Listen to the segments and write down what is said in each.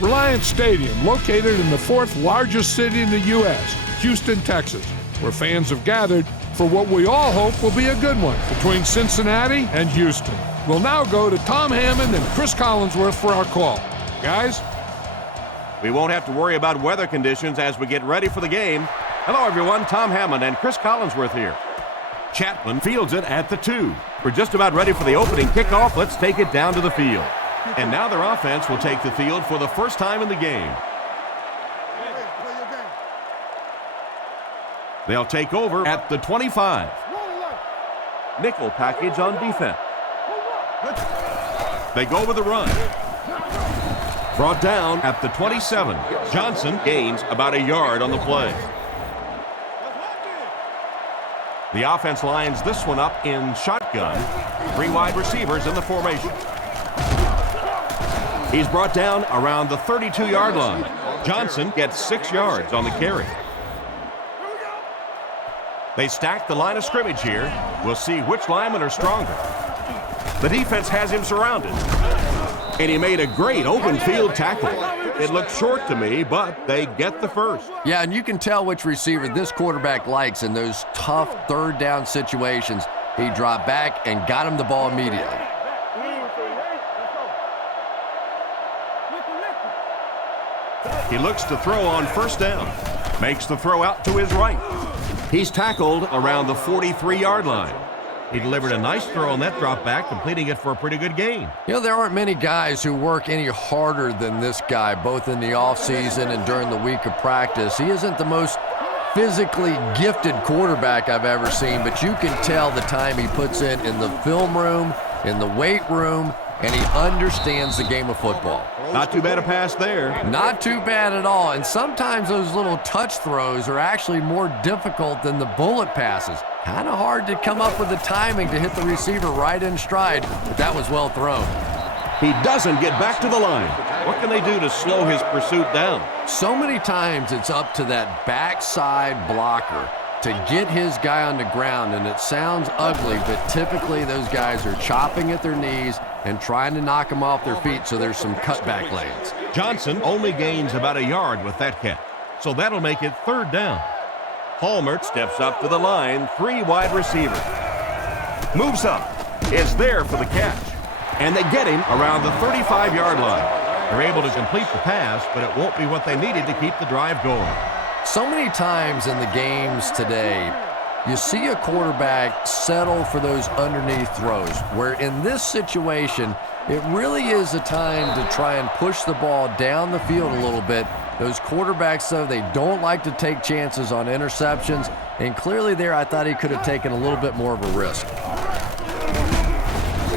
Reliance Stadium, located in the fourth largest city in the U.S., Houston, Texas, where fans have gathered for what we all hope will be a good one between Cincinnati and Houston. We'll now go to Tom Hammond and Chris Collinsworth for our call. Guys? We won't have to worry about weather conditions as we get ready for the game. Hello, everyone. Tom Hammond and Chris Collinsworth here. Chapman fields it at the 2. We're just about ready for the opening kickoff. Let's take it down to the field. And now their offense will take the field for the first time in the game. They'll take over at the 25. Nickel package on defense. They go with the run. Brought down at the 27. Johnson gains about a yard on the play. The offense lines this one up in shotgun. 3 wide receivers in the formation. He's brought down around the 32-yard line. Johnson gets 6 yards on the carry. They stack the line of scrimmage here. We'll see which linemen are stronger. The defense has him surrounded. And he made a great open field tackle. It looked short to me, but they get the first. Yeah, and you can tell which receiver this quarterback likes in those tough third down situations. He dropped back and got him the ball immediately. He looks to throw on first down. Makes the throw out to his right. He's tackled around the 43-yard line. He delivered a nice throw on that drop back, completing it for a pretty good gain. You know, there aren't many guys who work any harder than this guy, both in the offseason and during the week of practice. He isn't the most physically gifted quarterback I've ever seen, but you can tell the time he puts in the film room, in the weight room, and he understands the game of football. Not too bad a pass there. Not too bad at all, and sometimes those little touch throws are actually more difficult than the bullet passes. Kind of hard to come up with the timing to hit the receiver right in stride, but that was well thrown. He doesn't get back to the line. What can they do to slow his pursuit down? So many times it's up to that backside blocker to get his guy on the ground, and it sounds ugly, but typically those guys are chopping at their knees and trying to knock them off their feet so there's some cutback lanes. Johnson only gains about a yard with that catch, so that'll make it third down. Hallmert steps up to the line, 3 wide receivers. Moves up, is there for the catch, and they get him around the 35-yard line. They're able to complete the pass, but it won't be what they needed to keep the drive going. So many times in the games today, you see a quarterback settle for those underneath throws, where in this situation, it really is a time to try and push the ball down the field a little bit. Those quarterbacks, though, they don't like to take chances on interceptions, and clearly there I thought he could have taken a little bit more of a risk.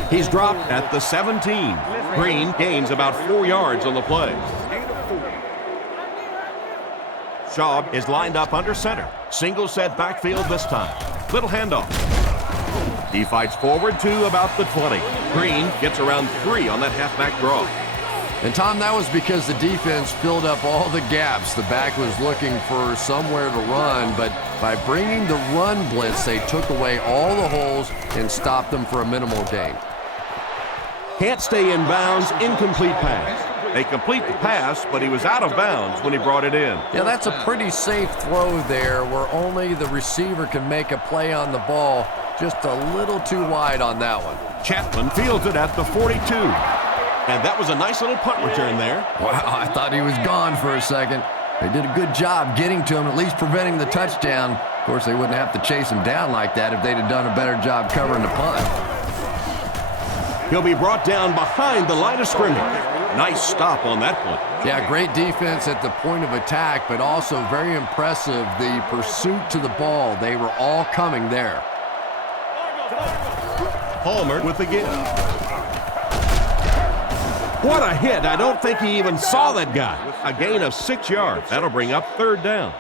He's dropped at the 17. Green gains about 4 yards on the play. Schaub is lined up under center. Single set backfield this time. Little handoff. He fights forward to about the 20. Green gets around 3 on that halfback draw. And Tom, that was because the defense filled up all the gaps. The back was looking for somewhere to run, but by bringing the run blitz, they took away all the holes and stopped them for a minimal gain. Can't stay in bounds, incomplete pass. They complete the pass, but he was out of bounds when he brought it in. Yeah, that's a pretty safe throw there where only the receiver can make a play on the ball. Just a little too wide on that one. Chapman fields it at the 42. And that was a nice little punt return there. Wow, I thought he was gone for a second. They did a good job getting to him, at least preventing the touchdown. Of course, they wouldn't have to chase him down like that if they'd have done a better job covering the punt. He'll be brought down behind the line of scrimmage. Nice stop on that one. Yeah, great defense at the point of attack, but also very impressive the pursuit to the ball. They were all coming there. Hallmert with the give. What a hit. I don't think he even saw that guy. A gain of 6 yards. That'll bring up third down.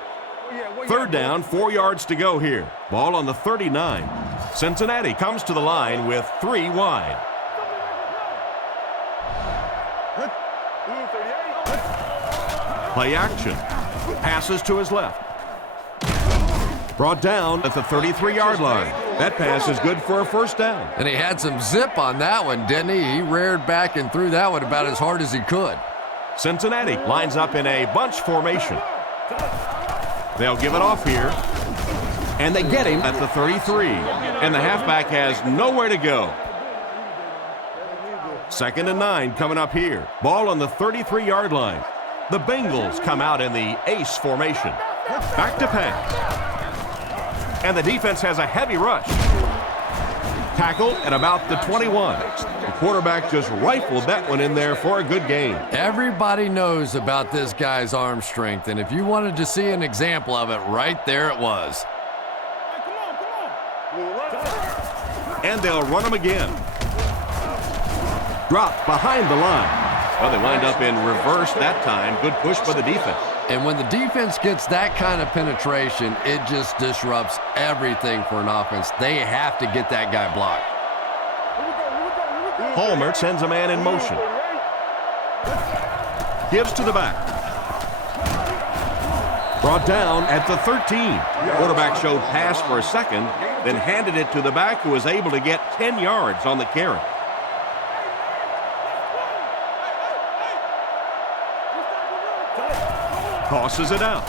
Third down, 4 yards to go here. Ball on the 39. Cincinnati comes to the line with 3 wide. Play action. Passes to his left. Brought down at the 33-yard line. That pass is good for a first down. And he had some zip on that one, didn't he? He reared back and threw that one about as hard as he could. Cincinnati lines up in a bunch formation. They'll give it off here. And they get him at the 33. And the halfback has nowhere to go. 2nd and 9 coming up here. Ball on the 33-yard line. The Bengals come out in the ace formation. Back to pass. And the defense has a heavy rush. Tackle at about the 21. The quarterback just rifled that one in there for a good gain. Everybody knows about this guy's arm strength, and if you wanted to see an example of it, right there it was. And they'll run him again. Drop behind the line. Well, they wind up in reverse that time. Good push by the defense. And when the defense gets that kind of penetration, it just disrupts everything for an offense. They have to get that guy blocked. Palmer sends a man in motion. Gives to the back. Brought down at the 13. Quarterback showed pass for a second, then handed it to the back, who was able to get 10 yards on the carry. Tosses it out.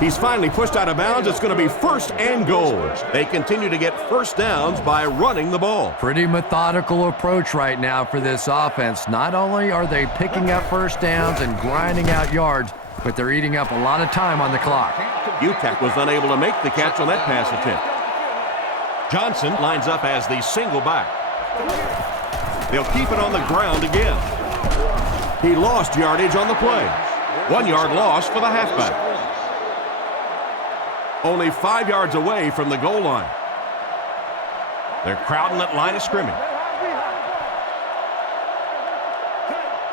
He's finally pushed out of bounds. It's going to be 1st and goal. They continue to get first downs by running the ball. Pretty methodical approach right now for this offense. Not only are they picking up first downs and grinding out yards, but they're eating up a lot of time on the clock. UTEP was unable to make the catch on that pass attempt. Johnson lines up as the single back. They'll keep it on the ground again. He lost yardage on the play. 1 yard loss for the halfback. Only 5 yards away from the goal line. They're crowding that line of scrimmage.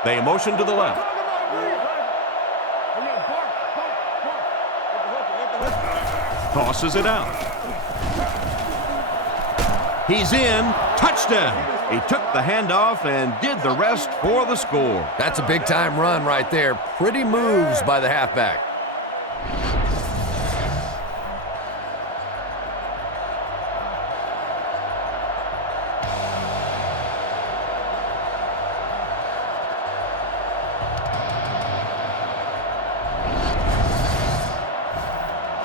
They motion to the left. Tosses it out. He's in. Touchdown. He took the handoff and did the rest for the score. That's a big-time run right there. Pretty moves by the halfback.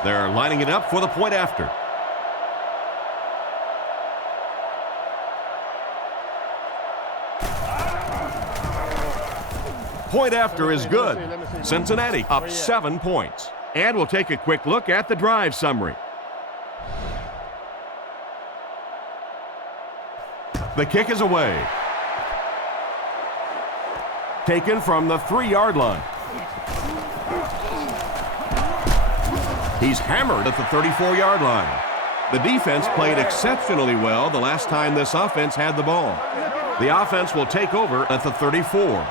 They're lining it up for the point after. Point after is good. Cincinnati up 7 points. And we'll take a quick look at the drive summary. The kick is away. Taken from the 3-yard line. He's hammered at the 34-yard line. The defense played exceptionally well the last time this offense had the ball. The offense will take over at the 34.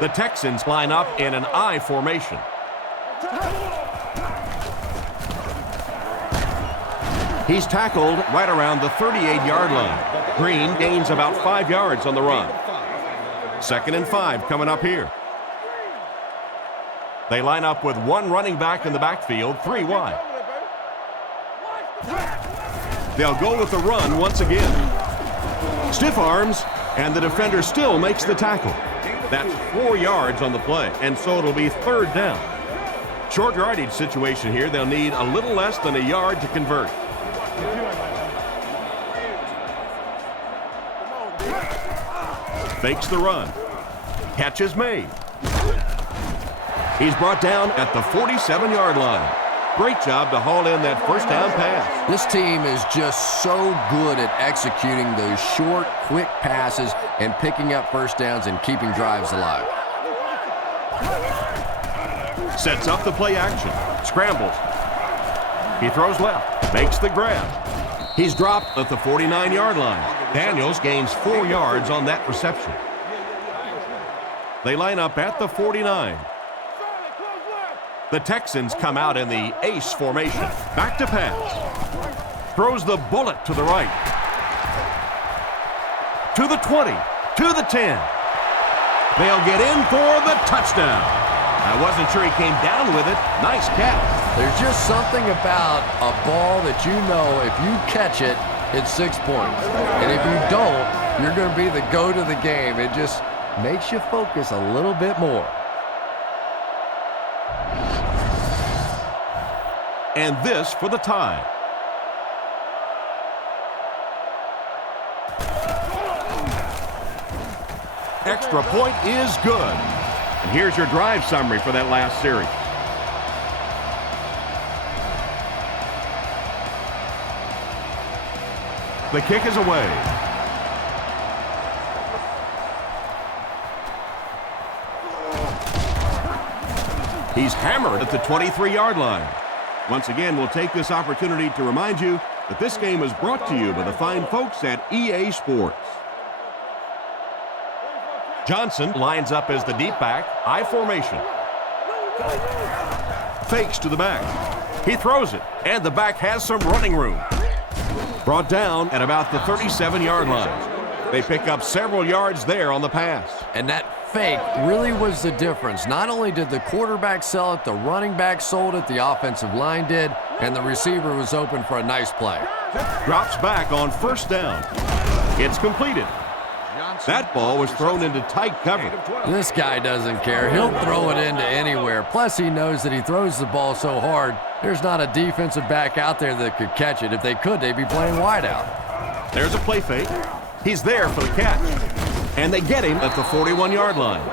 The Texans line up in an I formation. He's tackled right around the 38-yard line. Green gains about 5 yards on the run. 2nd and 5 coming up here. They line up with one running back in the backfield, 3 wide. They'll go with the run once again. Stiff arms, and the defender still makes the tackle. That's 4 yards on the play, and so it'll be 3rd down. Short yardage situation here. They'll need a little less than a yard to convert. Fakes the run. Catch is made. He's brought down at the 47-yard line. Great job to haul in that first down pass. This team is just so good at executing those short, quick passes and picking up first downs and keeping drives alive. Sets up the play action. Scrambles. He throws left. Makes the grab. He's dropped at the 49-yard line. Daniels gains 4 yards on that reception. They line up at the 49. The Texans come out in the ace formation. Back to pass. Throws the bullet to the right. To the 20. To the 10. They'll get in for the touchdown. I wasn't sure he came down with it. Nice catch. There's just something about a ball that you know if you catch it, it's 6 points. And if you don't, you're going to be the goat of the game. It just makes you focus a little bit more. And this for the tie. Extra point is good. And here's your drive summary for that last series. The kick is away. He's hammered at the 23-yard line. Once again, we'll take this opportunity to remind you that this game is brought to you by the fine folks at EA Sports. Johnson lines up as the deep back, I formation. Fakes to the back. He throws it, and the back has some running room. Brought down at about the 37-yard line. They pick up several yards there on the pass. And that fake really was the difference. Not only did the quarterback sell it, the running back sold it, the offensive line did, and the receiver was open for a nice play. Drops back on first down. It's completed. That ball was thrown into tight cover. This guy doesn't care. He'll throw it into anywhere. Plus, he knows that he throws the ball so hard, there's not a defensive back out there that could catch it. If they could, they'd be playing wide out. There's a play fake. He's there for the catch. And they get him at the 41-yard line.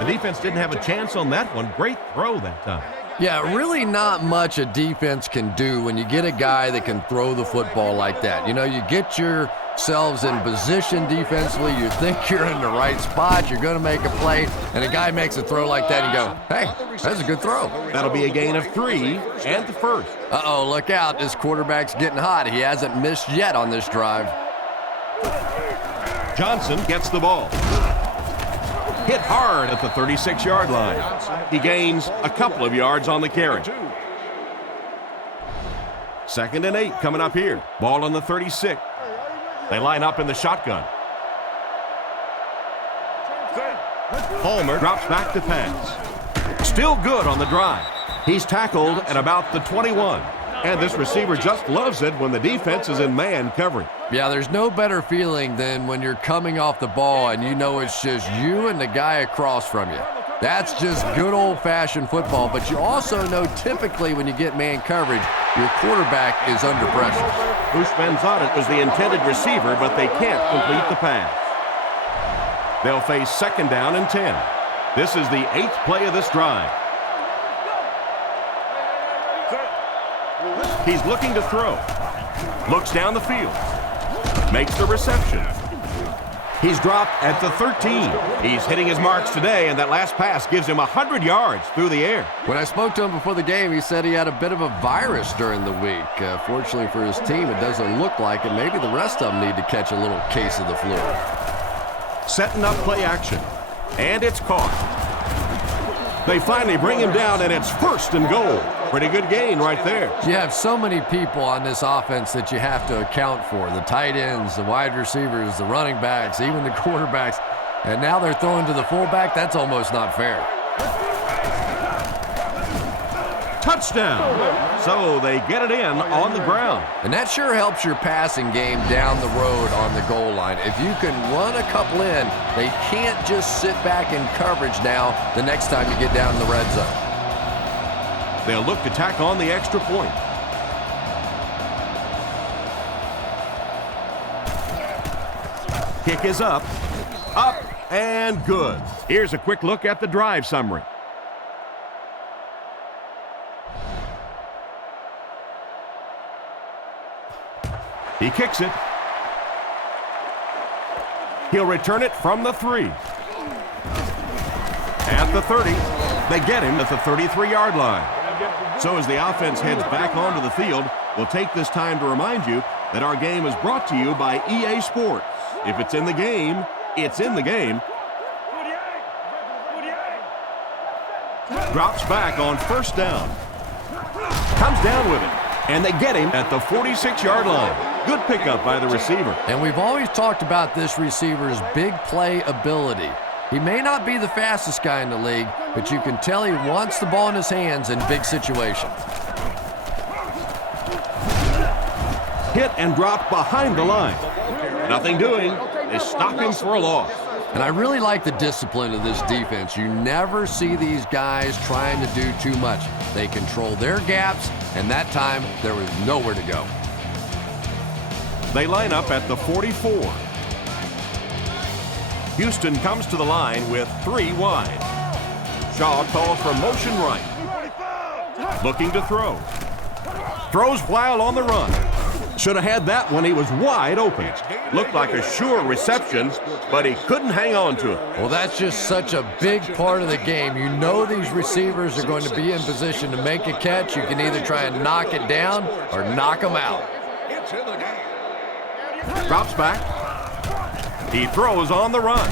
The defense didn't have a chance on that one. Great throw that time. Yeah, really not much a defense can do when you get a guy that can throw the football like that. You know, you get yourselves in position defensively, you think you're in the right spot, you're going to make a play, and a guy makes a throw like that and you go, hey, that's a good throw. That'll be a gain of 3 and the first. Uh-oh, look out. This quarterback's getting hot. He hasn't missed yet on this drive. Johnson gets the ball. Hit hard at the 36-yard line. He gains a couple of yards on the carry. 2nd and 8 coming up here. Ball on the 36. They line up in the shotgun. Palmer drops back to pass. Still good on the drive. He's tackled at about the 21. And this receiver just loves it when the defense is in man coverage. Yeah, there's no better feeling than when you're coming off the ball and you know it's just you and the guy across from you. That's just good old-fashioned football, but you also know typically when you get man coverage, your quarterback is under pressure. Bush Van Zodet was the intended receiver, but they can't complete the pass. They'll face 2nd down and 10. This is the 8th play of this drive. He's looking to throw. Looks down the field. Makes the reception. He's dropped at the 13. He's hitting his marks today, and that last pass gives him 100 yards through the air. When I spoke to him before the game, he said he had a bit of a virus during the week. Fortunately for his team, it doesn't look like it. Maybe the rest of them need to catch a little case of the flu. Setting up play action. And it's caught. They finally bring him down, and it's 1st and goal. Pretty good gain right there. You have so many people on this offense that you have to account for. The tight ends, the wide receivers, the running backs, even the quarterbacks. And now they're throwing to the fullback. That's almost not fair. Touchdown. So they get it in on the ground. And that sure helps your passing game down the road on the goal line. If you can run a couple in, they can't just sit back in coverage now the next time you get down in the red zone. They'll look to tack on the extra point. Kick is up, and good. Here's a quick look at the drive summary. He kicks it. He'll return it from the 3. At the 30, they get him at the 33-yard line. So as the offense heads back onto the field, we'll take this time to remind you that our game is brought to you by EA Sports. If it's in the game, it's in the game. Drops back on 1st down. Comes down with it, and they get him at the 46-yard line. Good pickup by the receiver. And we've always talked about this receiver's big play ability. He may not be the fastest guy in the league, but you can tell he wants the ball in his hands in big situations. Hit and dropped behind the line. Nothing doing. They stop him for a loss. And I really like the discipline of this defense. You never see these guys trying to do too much. They control their gaps, and that time there was nowhere to go. They line up at the 44. Houston comes to the line with 3 wide. Shaw calls for motion right. Looking to throw. Throws while on the run. Should have had that when he was wide open. Looked like a sure reception, but he couldn't hang on to it. Well, that's just such a big part of the game. You know these receivers are going to be in position to make a catch. You can either try and knock it down or knock them out. Drops back. He throws on the run.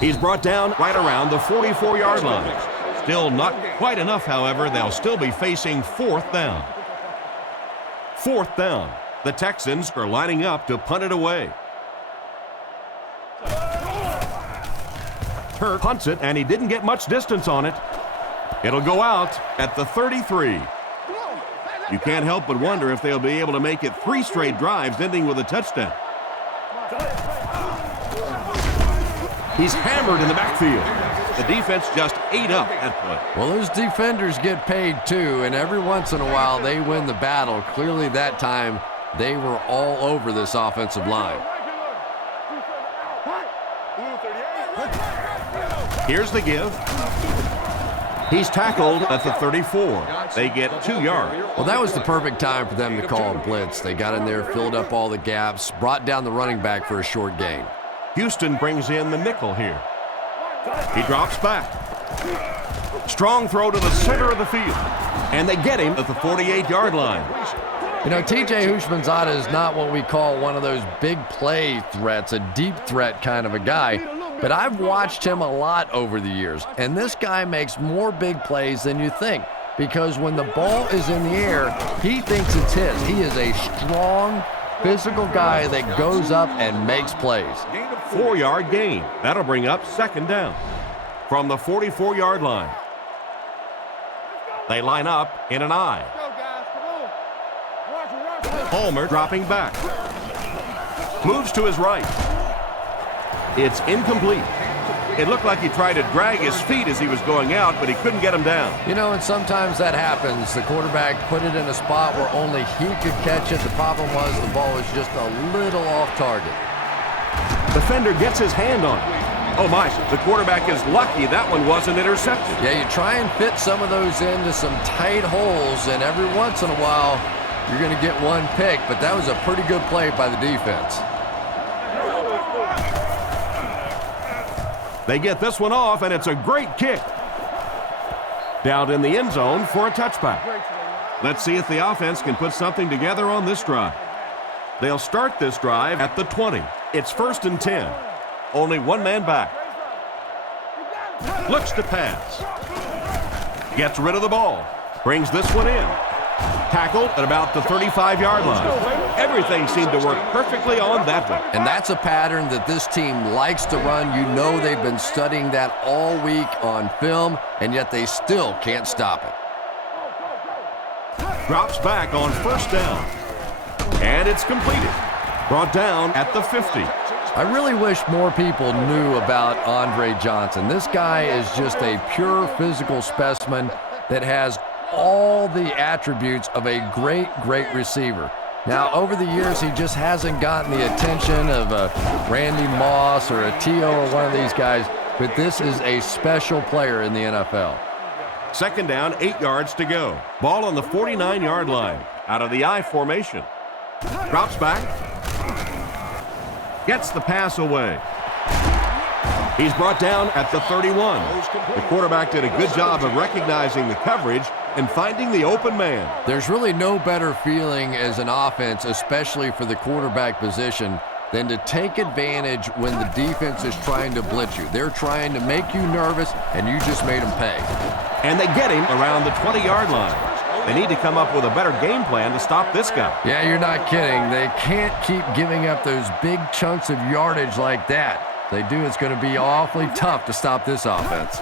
He's brought down right around the 44-yard line. Still not quite enough, however. They'll still be facing 4th down. 4th down. The Texans are lining up to punt it away. Kirk punts it, and he didn't get much distance on it. It'll go out at the 33. You can't help but wonder if they'll be able to make it 3 straight drives ending with a touchdown. He's hammered in the backfield. The defense just ate up that play. Well, those defenders get paid too, and every once in a while they win the battle. Clearly that time they were all over this offensive line. Here's the give. He's tackled at the 34. They get 2 yards. Well, that was the perfect time for them to call a blitz. They got in there, filled up all the gaps, brought down the running back for a short gain. Houston brings in the nickel here. He drops back. Strong throw to the center of the field. And they get him at the 48-yard line. You know, T.J. Houshmandzadeh is not what we call one of those big play threats, a deep threat kind of a guy. But I've watched him a lot over the years, and this guy makes more big plays than you think. Because when the ball is in the air, he thinks it's his. He is a strong, physical guy that goes up and makes plays. 4-yard gain. That'll bring up 2nd down. From the 44-yard line. They line up in an I. Palmer dropping back. Moves to his right. It's incomplete. It looked like he tried to drag his feet as he was going out, but he couldn't get him down. You know, and sometimes that happens. The quarterback put it in a spot where only he could catch it. The problem was the ball was just a little off target. Defender gets his hand on it. Oh my, the quarterback is lucky that one wasn't intercepted. Yeah, you try and fit some of those into some tight holes, and every once in a while, you're going to get one pick, but that was a pretty good play by the defense. They get this one off, and it's a great kick. Down in the end zone for a touchback. Let's see if the offense can put something together on this drive. They'll start this drive at the 20. It's 1st and 10. Only one man back. Looks to pass. Gets rid of the ball. Brings this one in. Tackled at about the 35-yard line. Everything seemed to work perfectly on that one. And that's a pattern that this team likes to run. You know they've been studying that all week on film, and yet they still can't stop it. Drops back on 1st down. And it's completed. Brought down at the 50. I really wish more people knew about Andre Johnson. This guy is just a pure physical specimen that has all the attributes of a great receiver. Now, over the years, he just hasn't gotten the attention of a Randy Moss or a T.O. or one of these guys, but this is a special player in the NFL. 2nd down, 8 yards to go. Ball on the 49-yard line, out of the I formation. Drops back. Gets the pass away. He's brought down at the 31. The quarterback did a good job of recognizing the coverage and finding the open man. There's really no better feeling as an offense, especially for the quarterback position, than to take advantage when the defense is trying to blitz you. They're trying to make you nervous, and you just made them pay. And they get him around the 20-yard line. They need to come up with a better game plan to stop this guy. Yeah, you're not kidding. They can't keep giving up those big chunks of yardage like that. If they do, it's going to be awfully tough to stop this offense.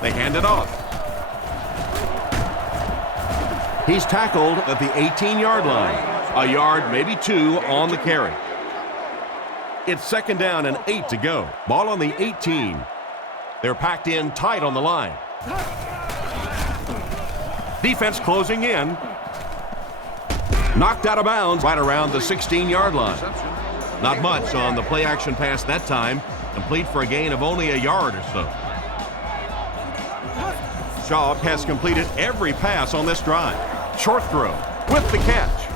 They hand it off. He's tackled at the 18-yard line. A yard, maybe 2 on the carry. It's 2nd down and 8 to go. Ball on the 18. They're packed in tight on the line. Defense closing in. Knocked out of bounds right around the 16-yard line. Not much on the play-action pass that time. Complete for a gain of only a yard or so. Shaw has completed every pass on this drive. Short throw with the catch.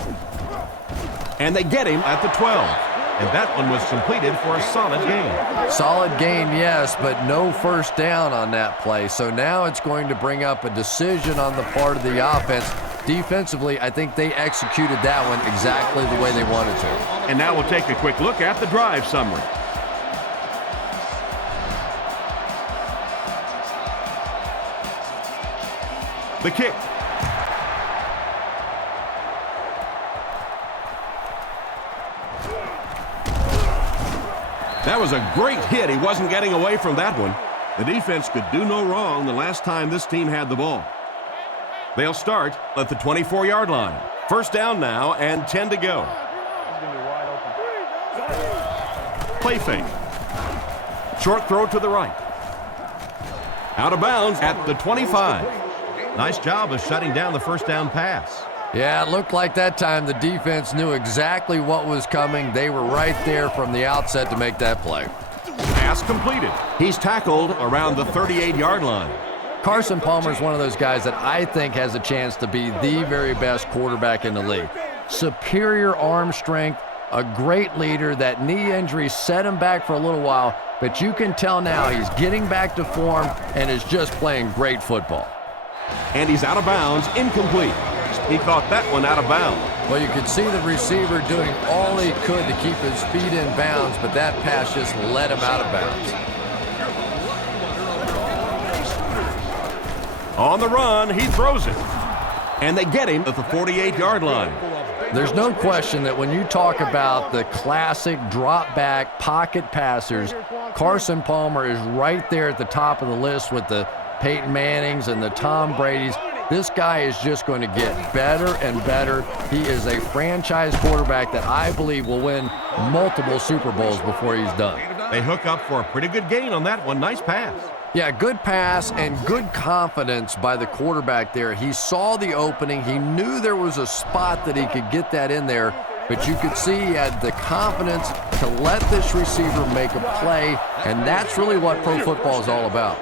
And they get him at the 12. And that one was completed for a solid gain. Solid gain, yes, but no first down on that play. So now it's going to bring up a decision on the part of the offense. Defensively, I think they executed that one exactly the way they wanted to. And now we'll take a quick look at the drive summary. The kick. That was a great hit. He wasn't getting away from that one. The defense could do no wrong the last time this team had the ball. They'll start at the 24-yard line. First down now and 10 to go. Play fake. Short throw to the right. Out of bounds at the 25. Nice job of shutting down the first down pass. Yeah, it looked like that time the defense knew exactly what was coming. They were right there from the outset to make that play. Pass completed. He's tackled around the 38-yard line. Carson Palmer is one of those guys that I think has a chance to be the very best quarterback in the league. Superior arm strength, a great leader. That knee injury set him back for a little while, but you can tell now he's getting back to form and is just playing great football. And he's out of bounds, incomplete. He caught that one out of bounds. Well, you could see the receiver doing all he could to keep his feet in bounds, but that pass just let him out of bounds. On the run, he throws it. And they get him at the 48-yard line. There's no question that when you talk about the classic drop-back pocket passers, Carson Palmer is right there at the top of the list with the Peyton Mannings and the Tom Bradys. This guy is just going to get better and better. He is a franchise quarterback that I believe will win multiple Super Bowls before he's done. They hook up for a pretty good gain on that one. Nice pass. Yeah, good pass and good confidence by the quarterback there. He saw the opening. He knew there was a spot that he could get that in there, but you could see he had the confidence to let this receiver make a play, and that's really what pro football is all about.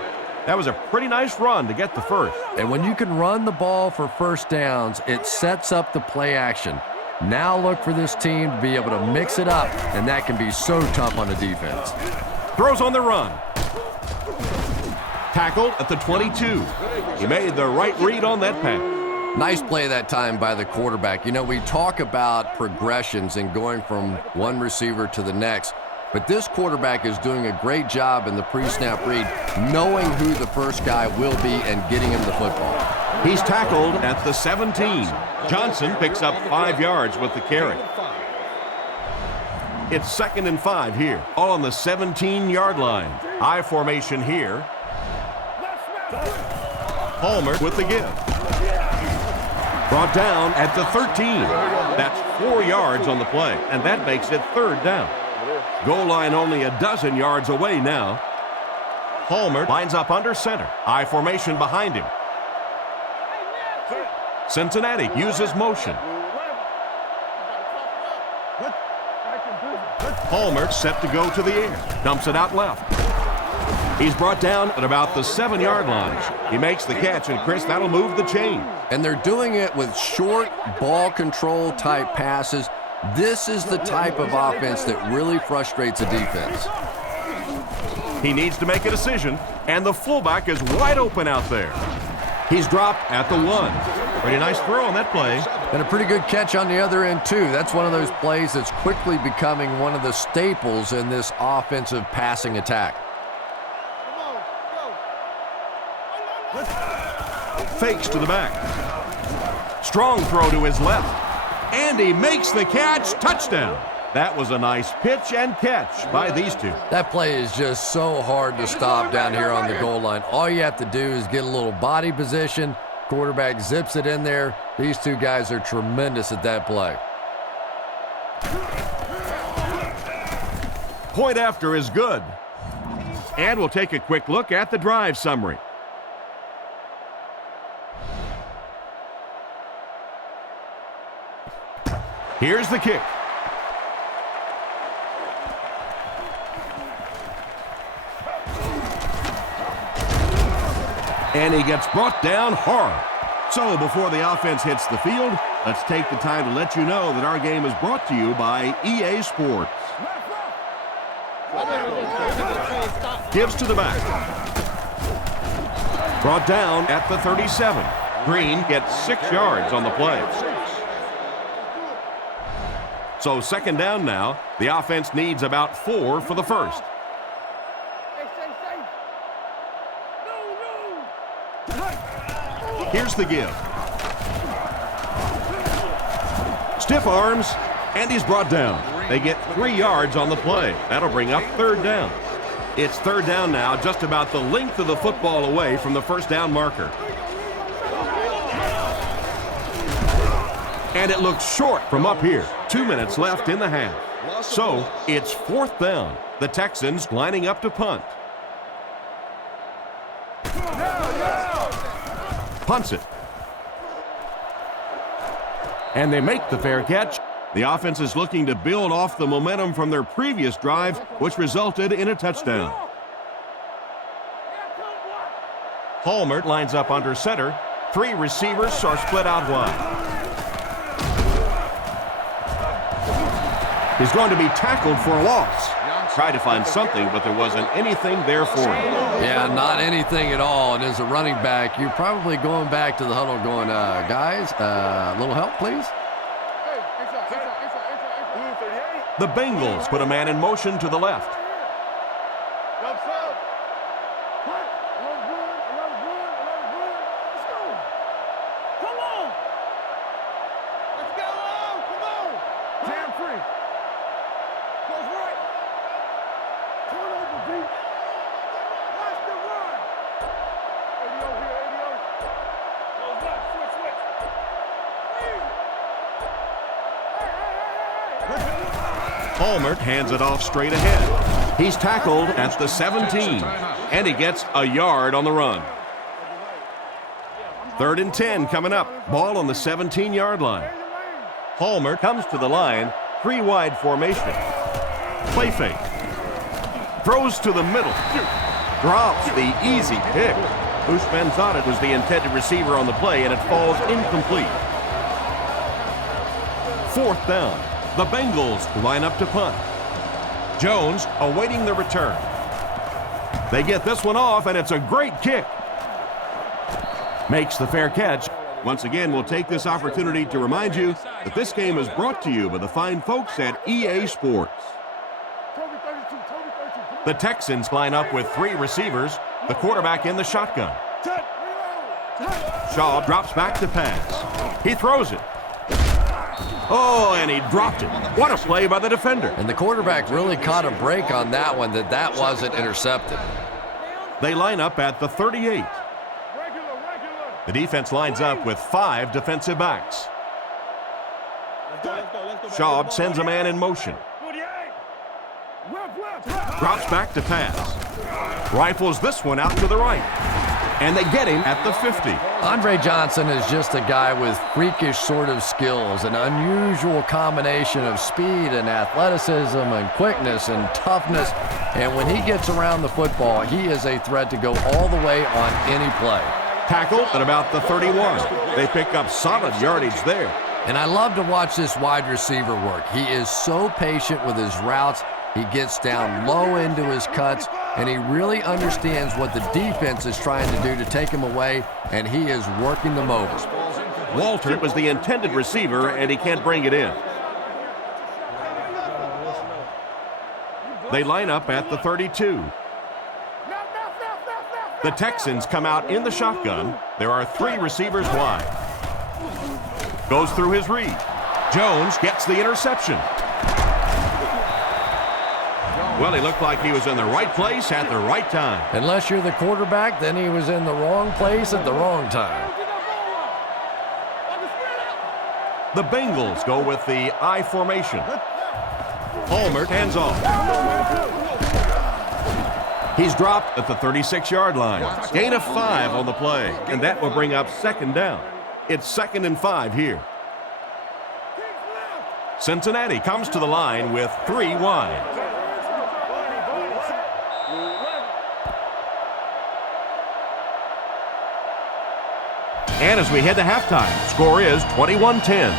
That was a pretty nice run to get the first. And when you can run the ball for first downs, it sets up the play action. Now look for this team to be able to mix it up, and that can be so tough on the defense. Throws on the run. Tackled at the 22. He made the right read on that pass. Nice play that time by the quarterback. You know, we talk about progressions and going from one receiver to the next, but this quarterback is doing a great job in the pre-snap read, knowing who the first guy will be and getting him the football. He's tackled at the 17. Johnson picks up 5 yards with the carry. It's 2nd and 5 here, all on the 17-yard line. I formation here. Palmer with the give. Brought down at the 13. That's 4 yards on the play, and that makes it 3rd down. Goal line only a dozen yards away now. Palmer lines up under center. I formation behind him. Cincinnati uses motion. Palmer set to go to the air. Dumps it out left. He's brought down at about the 7-yard line. He makes the catch, and Chris, that'll move the chain. And they're doing it with short ball control type passes. This is the type of offense that really frustrates a defense. He needs to make a decision, and the fullback is wide open out there. He's dropped at the 1. Pretty nice throw on that play. And a pretty good catch on the other end, too. That's one of those plays that's quickly becoming one of the staples in this offensive passing attack. Fakes to the back. Strong throw to his left. And he makes the catch. Touchdown. That was a nice pitch and catch by these two. That play is just so hard to stop down here on the goal line. All you have to do is get a little body position. Quarterback zips it in there. These two guys are tremendous at that play. Point after is good. And we'll take a quick look at the drive summary. Here's the kick. And he gets brought down hard. So before the offense hits the field, let's take the time to let you know that our game is brought to you by EA Sports. Gives to the back. Brought down at the 37. Green gets 6 yards on the play. So second down now. The offense needs about 4 for the first. Here's the give. Stiff arms, and he's brought down. They get 3 yards on the play. That'll bring up third down. It's third down now, just about the length of the football away from the first down marker. And it looks short from up here. 2 minutes left in the half. So it's fourth down. The Texans lining up to punt. Punts it. And they make the fair catch. The offense is looking to build off the momentum from their previous drive, which resulted in a touchdown. Hallmert lines up under center. 3 receivers are split out wide. He's going to be tackled for a loss. Tried to find something, but there wasn't anything there for him. Yeah, not anything at all. And as a running back, you're probably going back to the huddle going, guys, a little help, please? The Bengals put a man in motion to the left. Hallmert hands it off straight ahead. He's tackled at the 17, and he gets a yard on the run. 3rd and 10 coming up. Ball on the 17-yard line. Hallmert comes to the line, 3 wide formation. Play fake. Throws to the middle. Drops the easy pick. Bushman thought it was the intended receiver on the play, and it falls incomplete. 4th down. The Bengals line up to punt. Jones awaiting the return. They get this one off, and it's a great kick. Makes the fair catch. Once again, we'll take this opportunity to remind you that this game is brought to you by the fine folks at EA Sports. The Texans line up with 3 receivers, the quarterback in the shotgun. Shaw drops back to pass. He throws it. Oh, and he dropped it. What a play by the defender. And the quarterback really caught a break on that one, that wasn't intercepted. They line up at the 38. The defense lines up with 5 defensive backs. Shaw sends a man in motion. Drops back to pass. Rifles this one out to the right. And they get him at the 50. Andre Johnson is just a guy with freakish sort of skills, an unusual combination of speed and athleticism and quickness and toughness. And when he gets around the football, he is a threat to go all the way on any play. Tackled at about the 31. They pick up solid yardage there. And I love to watch this wide receiver work. He is so patient with his routes. He gets down low into his cuts, and he really understands what the defense is trying to do to take him away, and he is working them over. Walter was the intended receiver, and he can't bring it in. They line up at the 32. The Texans come out in the shotgun. There are 3 receivers wide. Goes through his read. Jones gets the interception. Well, he looked like he was in the right place at the right time. Unless you're the quarterback, then he was in the wrong place at the wrong time. The Bengals go with the I formation. Hallmark hands off. He's dropped at the 36-yard line. Gain of 5 on the play, and that will bring up second down. It's 2nd and 5 here. Cincinnati comes to the line with 3 wide. And as we head to halftime, score is 21-10.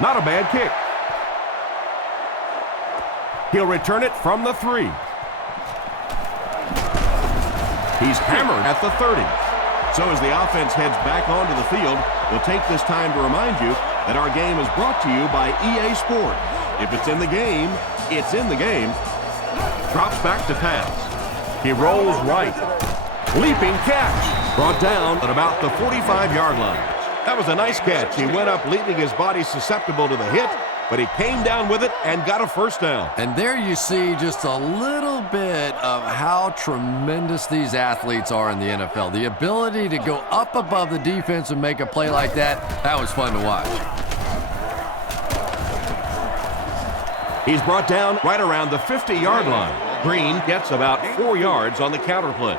Not a bad kick. He'll return it from the 3. He's hammered at the 30. So as the offense heads back onto the field, we'll take this time to remind you that our game is brought to you by EA Sports. If it's in the game, it's in the game. Drops back to pass. He rolls right. Leaping catch. Brought down at about the 45-yard line. That was a nice catch. He went up leaving his body susceptible to the hit, but he came down with it and got a first down. And there you see just a little bit of how tremendous these athletes are in the NFL. The ability to go up above the defense and make a play like that was fun to watch. He's brought down right around the 50-yard line. Green gets about 4 yards on the counter play.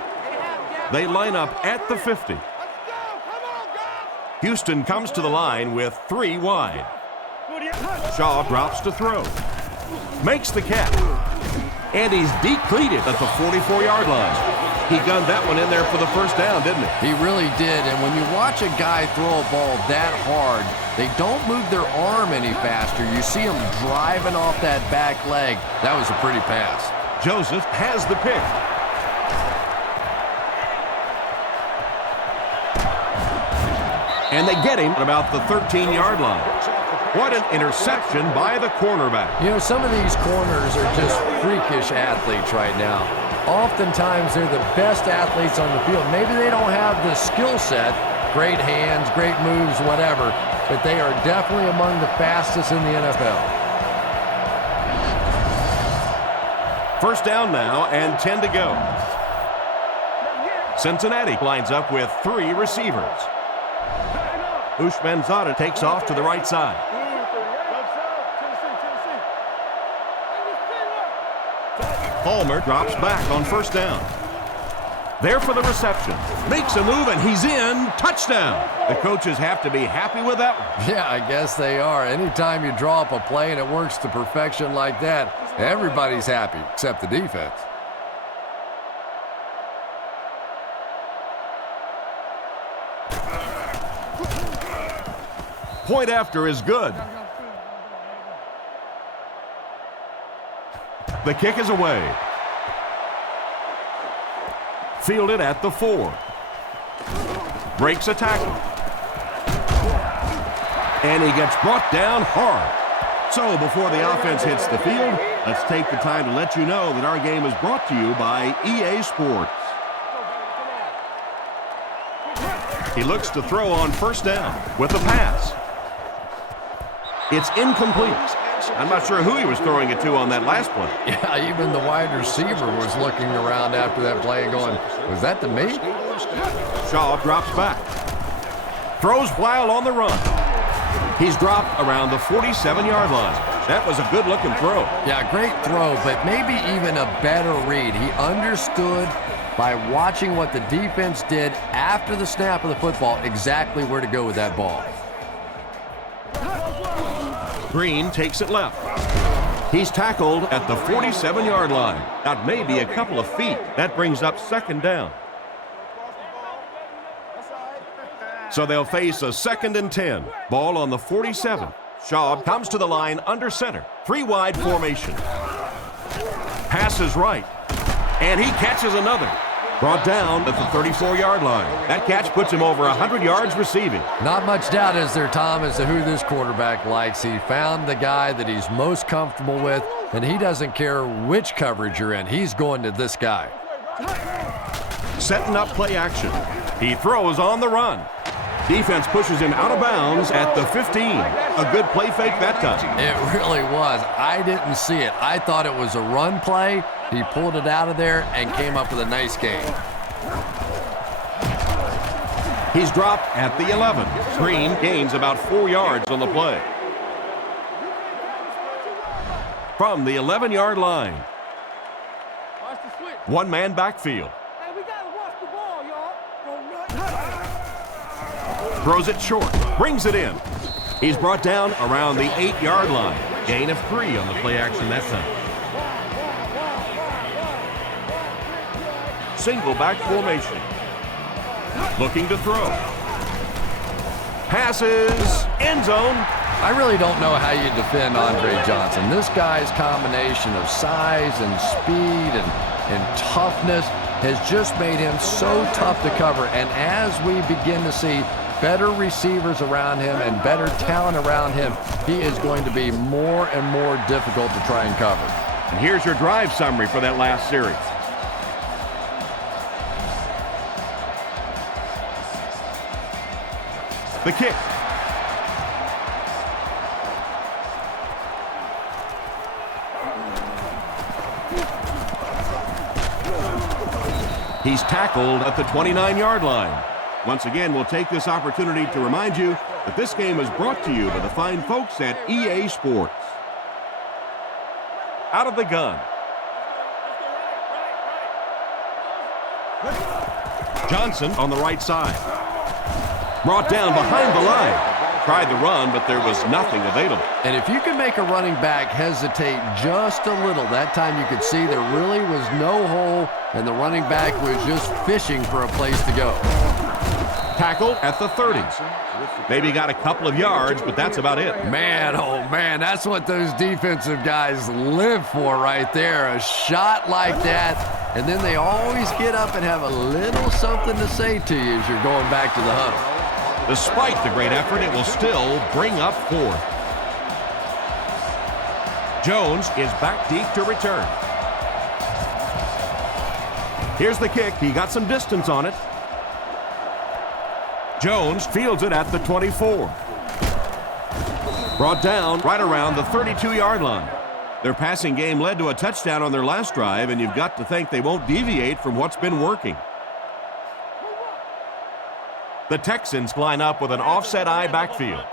They line up at the 50. Houston comes to the line with 3 wide. Shaw drops to throw. Makes the catch. And he's depleted at the 44-yard line. He gunned that one in there for the first down, didn't he? He really did. And when you watch a guy throw a ball that hard, they don't move their arm any faster. You see him driving off that back leg. That was a pretty pass. Joseph has the pick. And they get him at about the 13-yard line. What an interception by the cornerback. You know, some of these corners are just freakish athletes right now. Oftentimes, they're the best athletes on the field. Maybe they don't have the skill set, great hands, great moves, whatever, but they are definitely among the fastest in the NFL. First down now and 10 to go. Cincinnati lines up with 3 receivers. Ushmanzada takes off to the right side. Palmer drops back on first down. There for the reception. Makes a move, and he's in. Touchdown. The coaches have to be happy with that one. Yeah, I guess they are. Anytime you draw up a play and it works to perfection like that, everybody's happy except the defense. Point after is good. The kick is away. Fielded at the 4. Breaks a tackle. And he gets brought down hard. So before the offense hits the field, let's take the time to let you know that our game is brought to you by EA Sports. He looks to throw on first down with a pass. It's incomplete. I'm not sure who he was throwing it to on that last play. Yeah, even the wide receiver was looking around after that play and going, was that to me? Shaw drops back. Throws while on the run. He's dropped around the 47-yard line. That was a good-looking throw. Yeah, great throw, but maybe even a better read. He understood by watching what the defense did after the snap of the football exactly where to go with that ball. Green takes it left. He's tackled at the 47-yard line. That may be a couple of feet. That brings up second down. So they'll face a 2nd and 10. Ball on the 47. Shaw comes to the line under center. 3 wide formation. Passes right. And he catches another. Brought down at the 34-yard line. That catch puts him over 100 yards receiving. Not much doubt, is there, Tom, as to who this quarterback likes. He found the guy that he's most comfortable with, and he doesn't care which coverage you're in. He's going to this guy. Setting up play action. He throws on the run. Defense pushes him out of bounds at the 15. A good play fake that time. It really was. I didn't see it. I thought it was a run play. He pulled it out of there and came up with a nice game. He's dropped at the 11. Green gains about 4 yards on the play. From the 11-yard line. One-man backfield. Hey, we gotta watch the ball, y'all. Throws it short. Brings it in. He's brought down around the 8-yard line. Gain of 3 on the play action that time. Single back formation. Looking to throw. Passes. End zone. I really don't know how you defend Andre Johnson. This guy's combination of size and speed and toughness has just made him so tough to cover. And as we begin to see better receivers around him and better talent around him, he is going to be more and more difficult to try and cover. And here's your drive summary for that last series. The kick. He's tackled at the 29-yard line. Once again, we'll take this opportunity to remind you that this game is brought to you by the fine folks at EA Sports. Out of the gun. Johnson on the right side. Brought down behind the line. Tried the run, but there was nothing available. And if you can make a running back hesitate just a little, that time you could see there really was no hole, and the running back was just fishing for a place to go. Tackled at the 30. Maybe got a couple of yards, but that's about it. Man, oh man, that's what those defensive guys live for right there. A shot like that, and then they always get up and have a little something to say to you as you're going back to the huddle. Despite the great effort, it will still bring up 4th. Jones is back deep to return. Here's the kick. He got some distance on it. Jones fields it at the 24. Brought down right around the 32-yard line. Their passing game led to a touchdown on their last drive, and you've got to think they won't deviate from what's been working. The Texans line up with an offset eye backfield.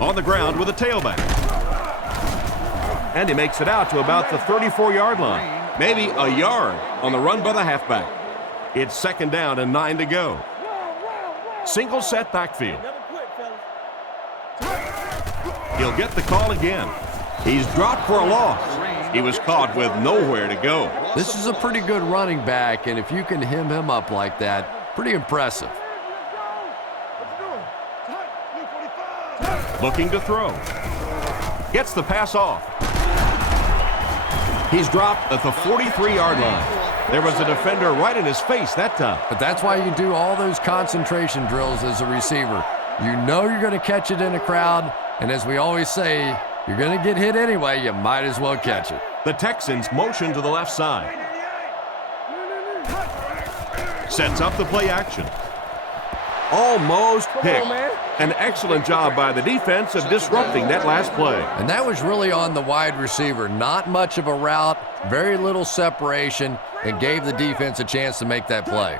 On the ground with a tailback. And he makes it out to about the 34-yard line. Maybe a yard on the run by the halfback. It's 2nd down and 9 to go. Single set backfield. He'll get the call again. He's dropped for a loss. He was caught with nowhere to go. This is a pretty good running back, and if you can hem him up like that, pretty impressive. Looking to throw. Gets the pass off. He's dropped at the 43-yard line. There was a defender right in his face that time. But that's why you do all those concentration drills as a receiver. You know you're going to catch it in a crowd, and as we always say, you're going to get hit anyway, you might as well catch it. The Texans motion to the left side. Sets up the play action. Almost picked. An excellent job by the defense of disrupting that last play. And that was really on the wide receiver. Not much of a route, very little separation, and gave the defense a chance to make that play.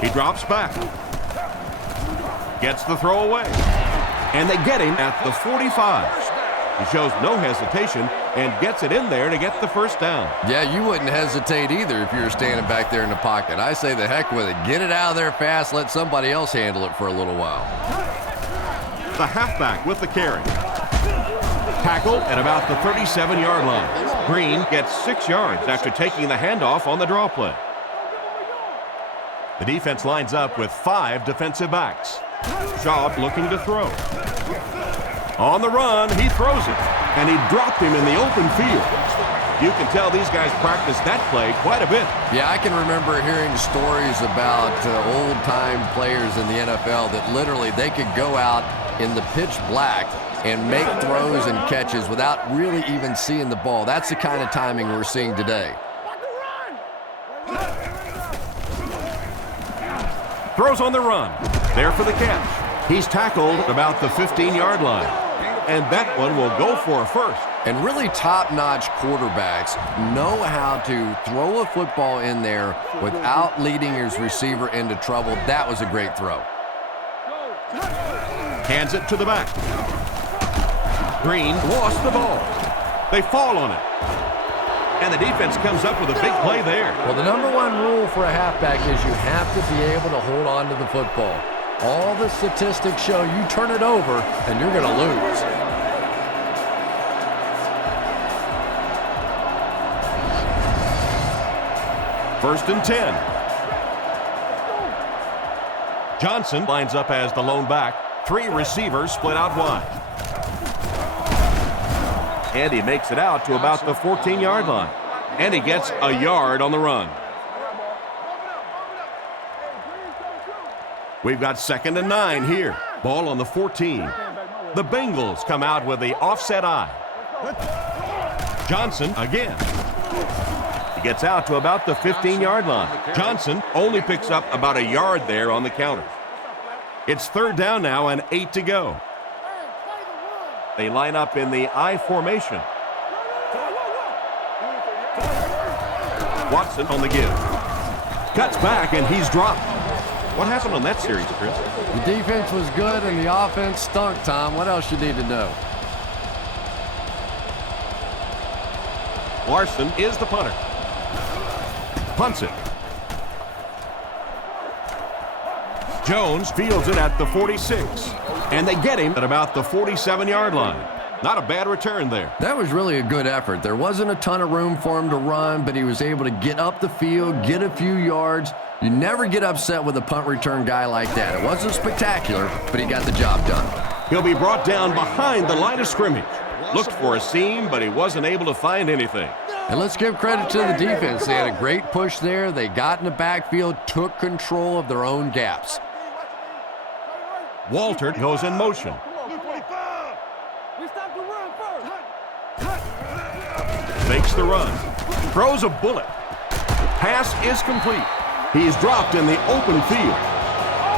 He drops back. Gets the throw away. And they get him at the 45. He shows no hesitation and gets it in there to get the first down. Yeah, you wouldn't hesitate either if you were standing back there in the pocket. I say the heck with it. Get it out of there fast. Let somebody else handle it for a little while. The halfback with the carry. Tackled at about the 37-yard line. Green gets 6 yards after taking the handoff on the draw play. The defense lines up with 5 defensive backs. Shaw looking to throw. On the run, he throws it, and he dropped him in the open field. You can tell these guys practice that play quite a bit. Yeah, I can remember hearing stories about old-time players in the NFL that literally they could go out in the pitch black and make throws and catches without really even seeing the ball. That's the kind of timing we're seeing today. Throws on the run. There for the catch. He's tackled about the 15-yard line. And that one will go for a first. And really top-notch quarterbacks know how to throw a football in there without leading his receiver into trouble. That was a great throw. Hands it to the back. Green lost the ball. They fall on it. And the defense comes up with a big play there. Well, the number one rule for a halfback is you have to be able to hold on to the football. All the statistics show you turn it over and you're going to lose. First and 10. Johnson lines up as the lone back. 3 receivers split out wide. And he makes it out to about the 14-yard line. And he gets a yard on the run. We've got 2nd and 9 here. Ball on the 14. The Bengals come out with the offset eye. Johnson again. He gets out to about the 15-yard line. Johnson only picks up about a yard there on the counter. It's 3rd down now and 8 to go. They line up in the I formation. Watson on the give. Cuts back and he's dropped. What happened on that series, Chris? The defense was good and the offense stunk, Tom. What else you need to know? Larson is the punter. Punts it. Jones fields it at the 46. And they get him at about the 47-yard line. Not a bad return there. That was really a good effort. There wasn't a ton of room for him to run, but he was able to get up the field, get a few yards. You never get upset with a punt return guy like that. It wasn't spectacular, but he got the job done. He'll be brought down behind the line of scrimmage. Looked for a seam, but he wasn't able to find anything. And let's give credit to the defense. They had a great push there. They got in the backfield, took control of their own gaps. Walter goes in motion. Makes the run. Throws a bullet. Pass is complete. He's dropped in the open field.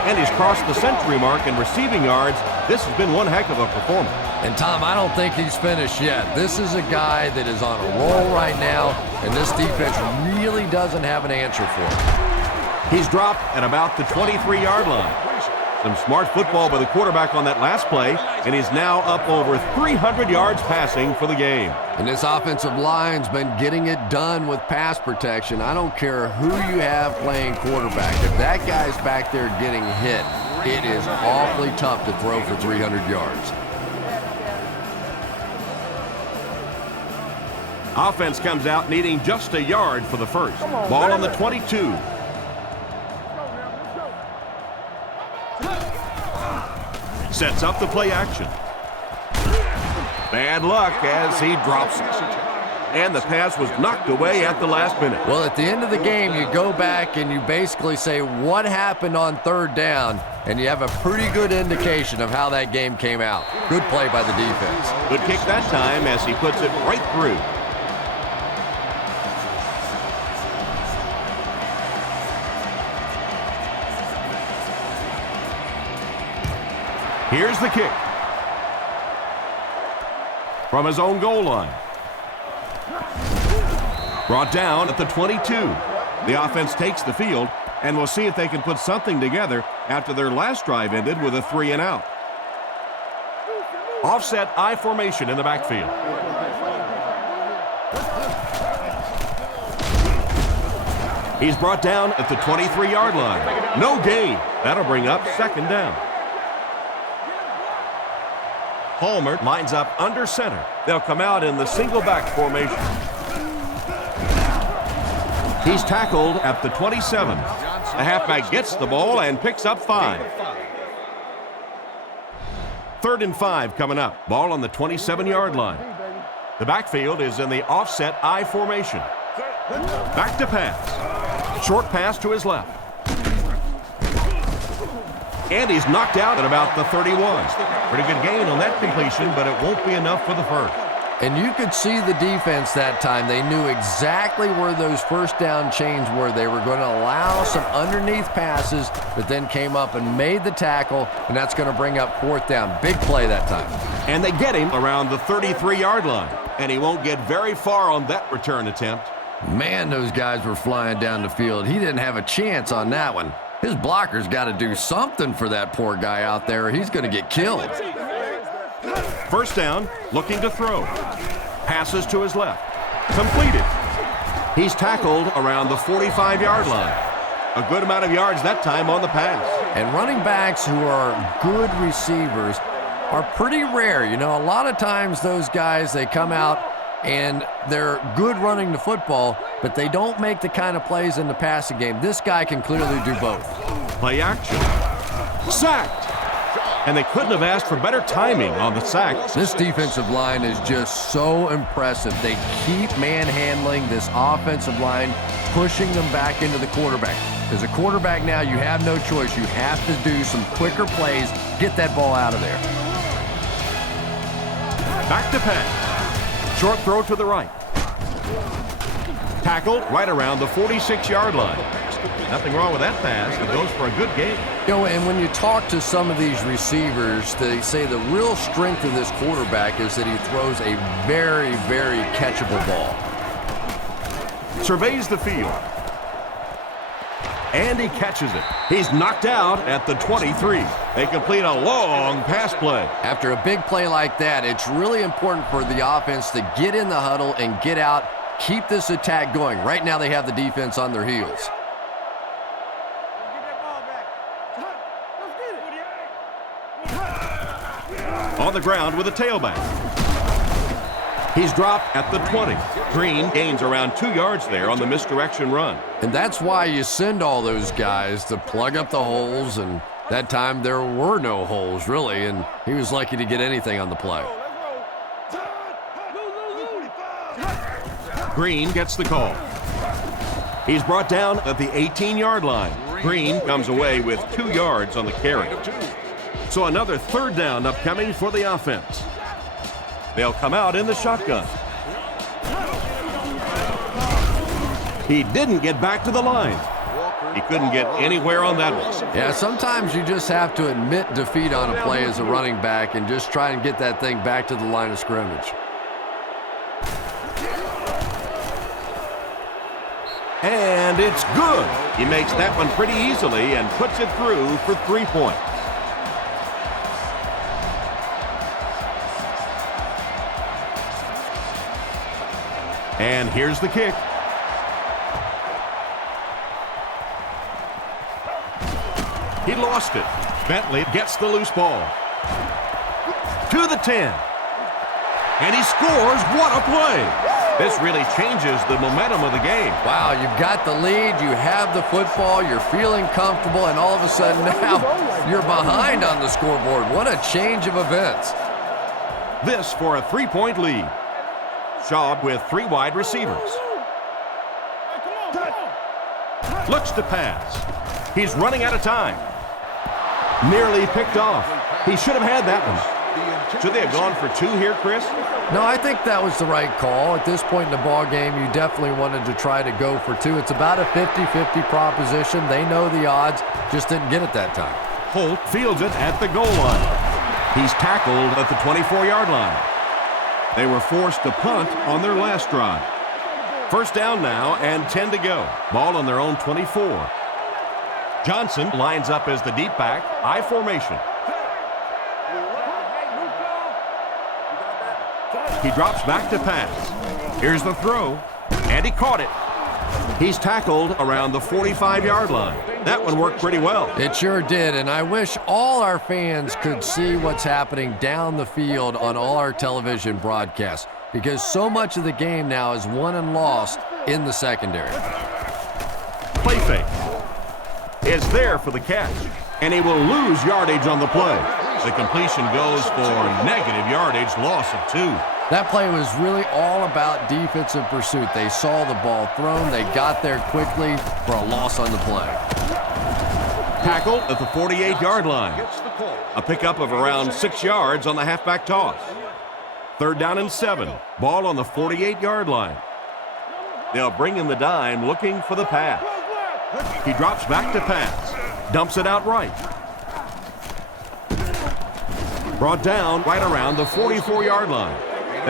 And he's crossed the century mark in receiving yards. This has been one heck of a performance. And Tom, I don't think he's finished yet. This is a guy that is on a roll right now, and this defense really doesn't have an answer for him. He's dropped at about the 23-yard line. Some smart football by the quarterback on that last play, and he's now up over 300 yards passing for the game. And this offensive line's been getting it done with pass protection. I don't care who you have playing quarterback. If that guy's back there getting hit, it is awfully tough to throw for 300 yards. Offense comes out needing just a yard for the first. Ball on the 22. Sets up the play action. Bad luck as he drops it. And the pass was knocked away at the last minute. Well, at the end of the game, you go back and you basically say what happened on 3rd down, and you have a pretty good indication of how that game came out. Good play by the defense. Good kick that time as he puts it right through. Here's the kick. From his own goal line. Brought down at the 22. The offense takes the field, and we'll see if they can put something together after their last drive ended with a 3-and-out. Offset I formation in the backfield. He's brought down at the 23-yard line. No gain. That'll bring up 2nd down. Palmer lines up under center. They'll come out in the single back formation. He's tackled at the 27. The halfback gets the ball and picks up 5. 3rd and 5 coming up. Ball on the 27-yard line. The backfield is in the offset I formation. Back to pass. Short pass to his left. And he's knocked out at about the 31. Pretty good gain on that completion, but it won't be enough for the first. And you could see the defense that time. They knew exactly where those 1st down chains were. They were going to allow some underneath passes, but then came up and made the tackle, and that's going to bring up 4th down. Big play that time. And they get him around the 33-yard line. And he won't get very far on that return attempt. Man, those guys were flying down the field. He didn't have a chance on that one. His blocker's got to do something for that poor guy out there, or he's going to get killed. First down, looking to throw. Passes to his left. Completed. He's tackled around the 45-yard line. A good amount of yards that time on the pass. And running backs who are good receivers are pretty rare. You know, a lot of times those guys, they come out and they're good running the football, but they don't make the kind of plays in the passing game. This guy can clearly do both. Play action. Sacked. And they couldn't have asked for better timing on the sack. This defensive line is just so impressive. They keep manhandling this offensive line, pushing them back into the quarterback. As a quarterback now, you have no choice. You have to do some quicker plays, get that ball out of there. Back to pass. Short throw to the right. Tackled right around the 46-yard line. Nothing wrong with that pass. It goes for a good game. You know, and when you talk to some of these receivers, they say the real strength of this quarterback is that he throws a very, very catchable ball. Surveys the field. And he catches it. He's knocked out at the 23. They complete a long pass play. After a big play like that, it's really important for the offense to get in the huddle and get out, keep this attack going. Right now they have the defense on their heels. On the ground with a tailback. He's dropped at the 20. Green gains around 2 yards there on the misdirection run. And that's why you send all those guys to plug up the holes, and that time there were no holes, really, and he was lucky to get anything on the play. Green gets the call. He's brought down at the 18-yard line. Green comes away with 2 yards on the carry. So another third down upcoming for the offense. They'll come out in the shotgun. He didn't get back to the line. He couldn't get anywhere on that one. Yeah, sometimes you just have to admit defeat on a play as a running back and just try and get that thing back to the line of scrimmage. And it's good. He makes that one pretty easily and puts it through for 3 points. And here's the kick. He lost it. Bentley gets the loose ball. To the 10. And he scores. What a play. This really changes the momentum of the game. Wow, you've got the lead, you have the football, you're feeling comfortable, and all of a sudden now you're behind on the scoreboard. What a change of events. This for a 3-point lead. Schaub with 3 wide receivers. Looks to pass. He's running out of time. Nearly picked off. He should have had that one. Should they have gone for 2 here, Chris? No, I think that was the right call. At this point in the ball game, you definitely wanted to try to go for 2. It's about a 50-50 proposition. They know the odds, just didn't get it that time. Holt fields it at the goal line. He's tackled at the 24-yard line. They were forced to punt on their last drive. First down now and 10 to go. Ball on their own 24. Johnson lines up as the deep back, I formation. He drops back to pass. Here's the throw, and he caught it. He's tackled around the 45-yard line. That one worked pretty well. It sure did, and I wish all our fans could see what's happening down the field on all our television broadcasts, because so much of the game now is won and lost in the secondary. Play fake is there for the catch, and he will lose yardage on the play. The completion goes for negative yardage, loss of 2. That play was really all about defensive pursuit. They saw the ball thrown, they got there quickly for a loss on the play. Tackled at the 48-yard line. A pickup of around 6 yards on the halfback toss. Third down and 7. Ball on the 48-yard line. They'll bring in the dime looking for the pass. He drops back to pass. Dumps it out right. Brought down right around the 44-yard line.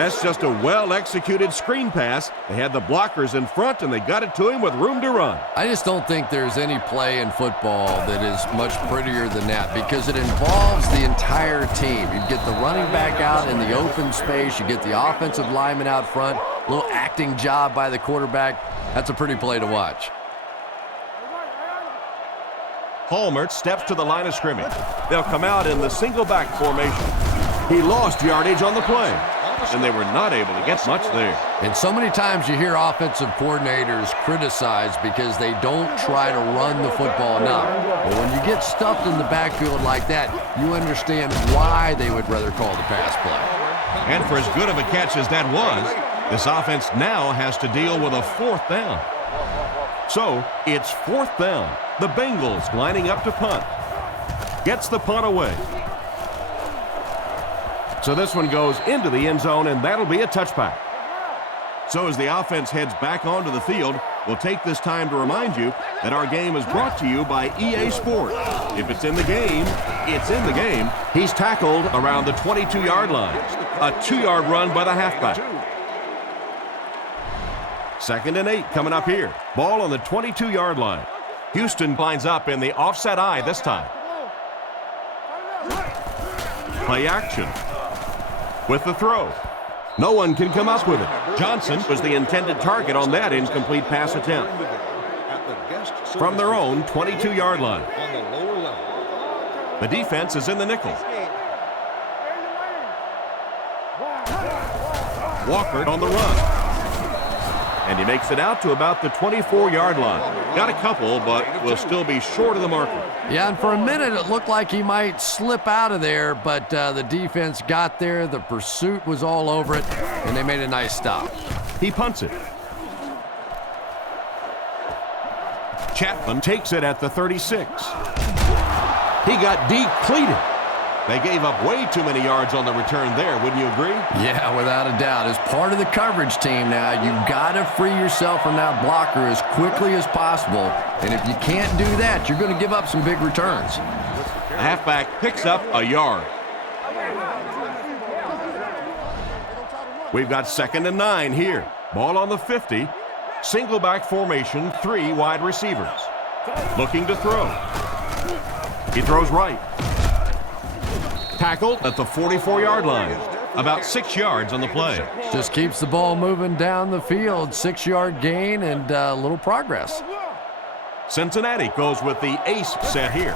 That's just a well-executed screen pass. They had the blockers in front, and they got it to him with room to run. I just don't think there's any play in football that is much prettier than that because it involves the entire team. You get the running back out in the open space. You get the offensive lineman out front. A little acting job by the quarterback. That's a pretty play to watch. Hallmert steps to the line of scrimmage. They'll come out in the single back formation. He lost yardage on the play, and they were not able to get much there. And so many times you hear offensive coordinators criticized because they don't try to run the football enough. But when you get stuffed in the backfield like that, you understand why they would rather call the pass play. And for as good of a catch as that was, this offense now has to deal with a 4th down. So it's 4th down. The Bengals lining up to punt. Gets the punt away. So this one goes into the end zone, and that'll be a touchback. So as the offense heads back onto the field, we'll take this time to remind you that our game is brought to you by EA Sports. If it's in the game, it's in the game. He's tackled around the 22-yard line. A 2-yard run by the halfback. 2nd and 8 coming up here. Ball on the 22-yard line. Houston lines up in the offset eye this time. Play action. With the throw. No one can come up with it. Johnson was the intended target on that incomplete pass attempt. From their own 22-yard line. The defense is in the nickel. Walker on the run. And he makes it out to about the 24-yard line. Got a couple, but will still be short of the marker. Yeah, and for a minute it looked like he might slip out of there, but the defense got there. The pursuit was all over it, and they made a nice stop. He punts it. Chapman takes it at the 36. He got depleted. They gave up way too many yards on the return there, wouldn't you agree? Yeah, without a doubt. As part of the coverage team now, you've got to free yourself from that blocker as quickly as possible. And if you can't do that, you're going to give up some big returns. The halfback picks up a yard. We've got 2nd and 9 here. Ball on the 50. Single back formation, 3 wide receivers. Looking to throw. He throws right. Tackled at the 44-yard line. About 6 yards on the play. Just keeps the ball moving down the field. 6-yard gain and a little progress. Cincinnati goes with the ace set here.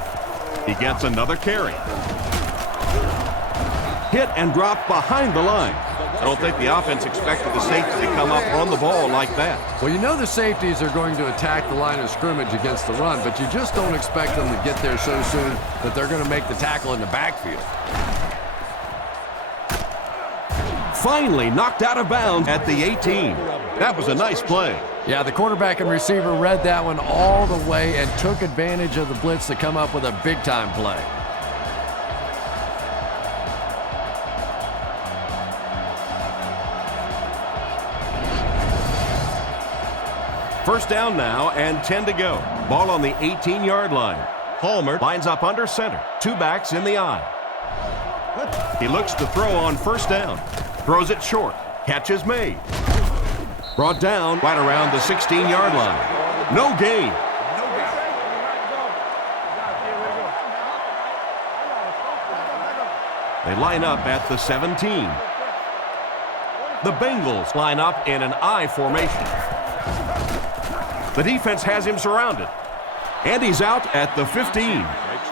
He gets another carry. Hit and drop behind the line. I don't think the offense expected the safety to come up on the ball like that. Well, you know the safeties are going to attack the line of scrimmage against the run, but you just don't expect them to get there so soon that they're going to make the tackle in the backfield. Finally knocked out of bounds at the 18. That was a nice play. Yeah, the quarterback and receiver read that one all the way and took advantage of the blitz to come up with a big-time play. First down now and 10 to go. Ball on the 18-yard line. Hallmert lines up under center. 2 backs in the eye. He looks to throw on first down. Throws it short. Catch is made. Brought down right around the 16-yard line. No gain. They line up at the 17. The Bengals line up in an I formation. The defense has him surrounded. And he's out at the 15.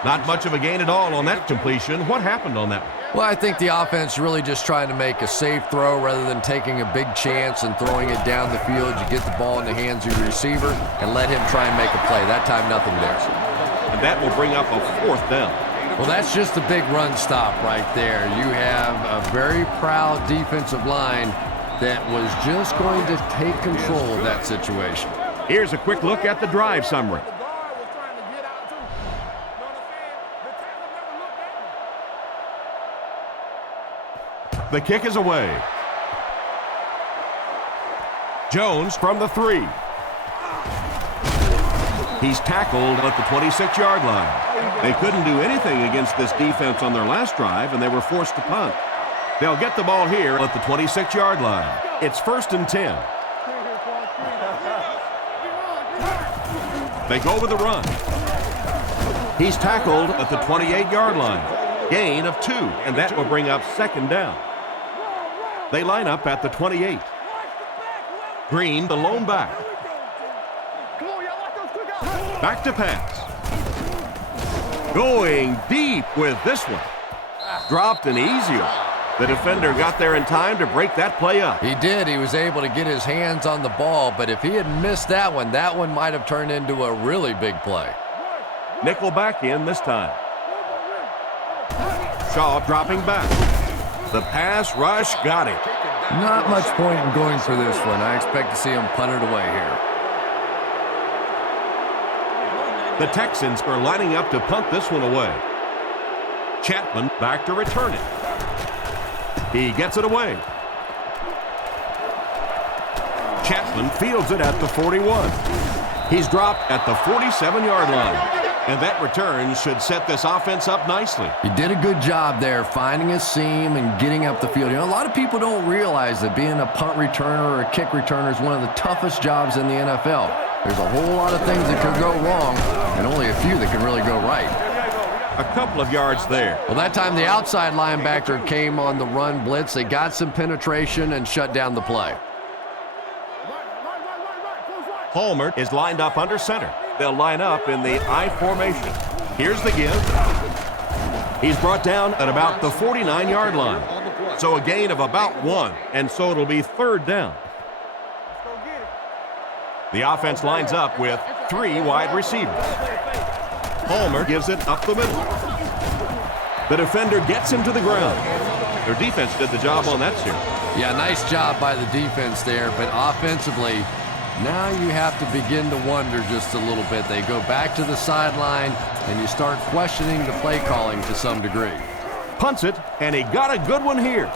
Not much of a gain at all on that completion. What happened on that one? Well, I think the offense really just trying to make a safe throw rather than taking a big chance and throwing it down the field. You get the ball in the hands of your receiver and let him try and make a play. That time, nothing there. And that will bring up a 4th down. Well, that's just a big run stop right there. You have a very proud defensive line that was just going to take control of that situation. Here's a quick look at the drive summary. The kick is away. Jones from the 3. He's tackled at the 26-yard line. They couldn't do anything against this defense on their last drive, and they were forced to punt. They'll get the ball here at the 26-yard line. It's 1st and 10. They go with the run. He's tackled at the 28-yard line. Gain of 2, and that will bring up 2nd down. They line up at the 28. Green, the lone back. Back to pass. Going deep with this one. Dropped an easy one. The defender got there in time to break that play up. He did. He was able to get his hands on the ball, but if he had missed that one might have turned into a really big play. Nickel back in this time. Shaw dropping back. The pass rush got it. Not much point in going for this one. I expect to see him punt it away here. The Texans are lining up to punt this one away. Chapman back to return it. He gets it away. Chapman fields it at the 41. He's dropped at the 47-yard line. And that return should set this offense up nicely. He did a good job there, finding a seam and getting up the field. You know, a lot of people don't realize that being a punt returner or a kick returner is one of the toughest jobs in the NFL. There's a whole lot of things that could go wrong, and only a few that can really go right. A couple of yards there. Well, that time the outside linebacker came on the run blitz. They got some penetration and shut down the play. Hallmark is lined up under center. They'll line up in the I formation. Here's the give. He's brought down at about the 49-yard line. So a gain of about 1, and so it'll be 3rd down. The offense lines up with 3 wide receivers. Palmer gives it up the middle. The defender gets him to the ground. Their defense did the job on that series. Yeah, nice job by the defense there, but offensively, now you have to begin to wonder just a little bit. They go back to the sideline, and you start questioning the play calling to some degree. Punts it, and he got a good one here.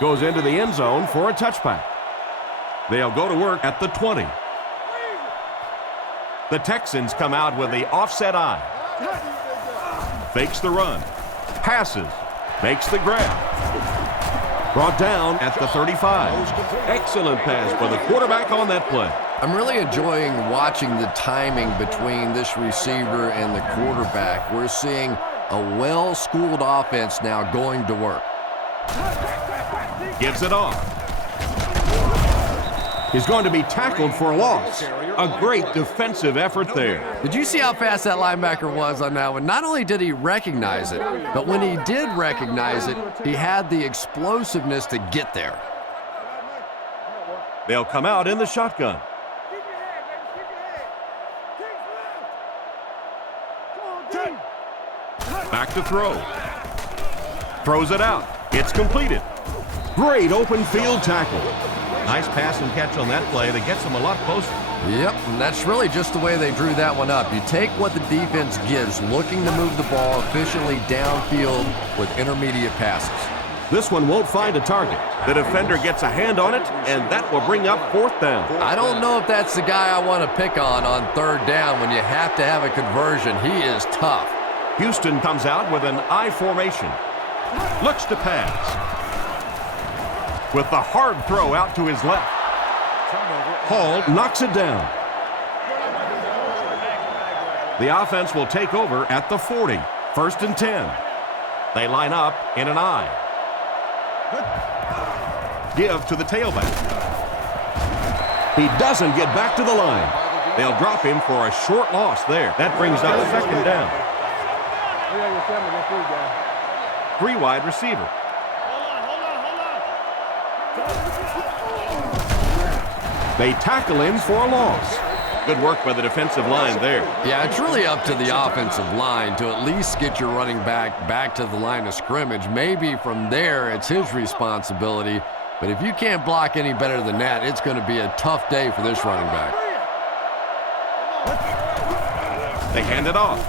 Goes into the end zone for a touchback. They'll go to work at the 20. The Texans come out with the offset I. Fakes the run. Passes. Makes the grab. Brought down at the 35. Excellent pass by the quarterback on that play. I'm really enjoying watching the timing between this receiver and the quarterback. We're seeing a well-schooled offense now going to work. Gives it off. He's going to be tackled for a loss. A great defensive effort there. Did you see how fast that linebacker was on that one? Not only did he recognize it, but when he did recognize it, he had the explosiveness to get there. They'll come out in the shotgun. Back to throw. Throws it out. It's completed. Great open field tackle. Nice pass and catch on that play that gets them a lot closer. Yep, and that's really just the way they drew that one up. You take what the defense gives, looking to move the ball efficiently downfield with intermediate passes. This one won't find a target. The defender gets a hand on it, and that will bring up 4th down. I don't know if that's the guy I want to pick on 3rd down when you have to have a conversion. He is tough. Houston comes out with an I formation. Looks to pass. With the hard throw out to his left. Hall knocks it down. The offense will take over at the 40. 1st and 10. They line up in an I. Give to the tailback. He doesn't get back to the line. They'll drop him for a short loss there. That brings up 2nd down. 3 wide receiver. They tackle him for a loss. Good work by the defensive line there. Yeah, it's really up to the offensive line to at least get your running back to the line of scrimmage. Maybe from there it's his responsibility. But if you can't block any better than that, it's going to be a tough day for this running back. They hand it off.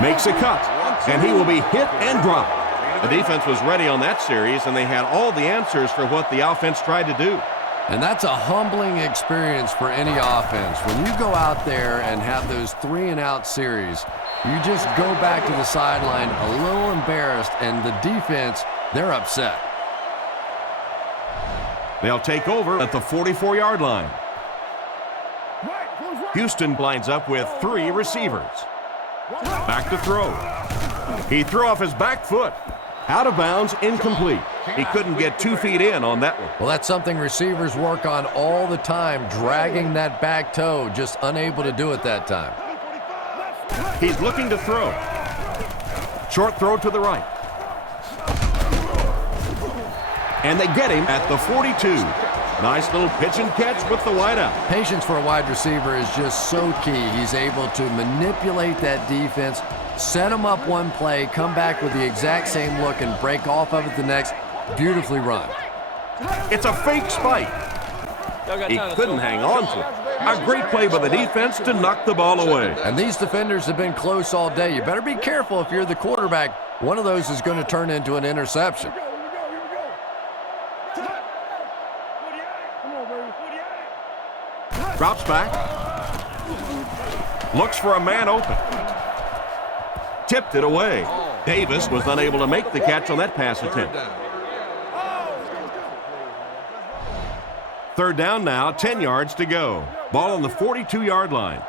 Makes a cut. And he will be hit and dropped. The defense was ready on that series, and they had all the answers for what the offense tried to do. And that's a humbling experience for any offense. When you go out there and have those 3-and-out series, you just go back to the sideline a little embarrassed, and the defense, they're upset. They'll take over at the 44-yard line. Houston lines up with 3 receivers. Back to throw. He threw off his back foot. Out of bounds, incomplete. He couldn't get 2 feet in on that one. Well, that's something receivers work on all the time, dragging that back toe, just unable to do it that time. He's looking to throw. Short throw to the right. And they get him at the 42. Nice little pitch and catch with the wideout. Patience for a wide receiver is just so key. He's able to manipulate that defense, set him up one play, come back with the exact same look, and break off of it the next. Beautifully run. It's a fake spike. He couldn't hang on to it. A great play by the defense to knock the ball away. And these defenders have been close all day. You better be careful if you're the quarterback. One of those is going to turn into an interception. Drops back. Looks for a man open. Tipped it away. Davis was unable to make the catch on that pass attempt. Third down now, 10 yards to go. Ball on the 42-yard line.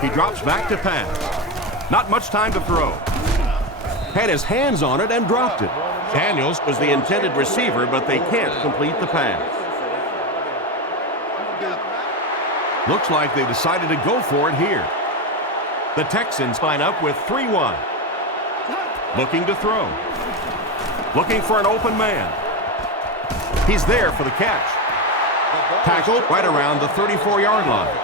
He drops back to pass. Not much time to throw. Had his hands on it and dropped it. Daniels was the intended receiver, but they can't complete the pass. Looks like they decided to go for it here. The Texans line up with 3 wide. Looking to throw. Looking for an open man. He's there for the catch. Tackled right around the 34-yard line.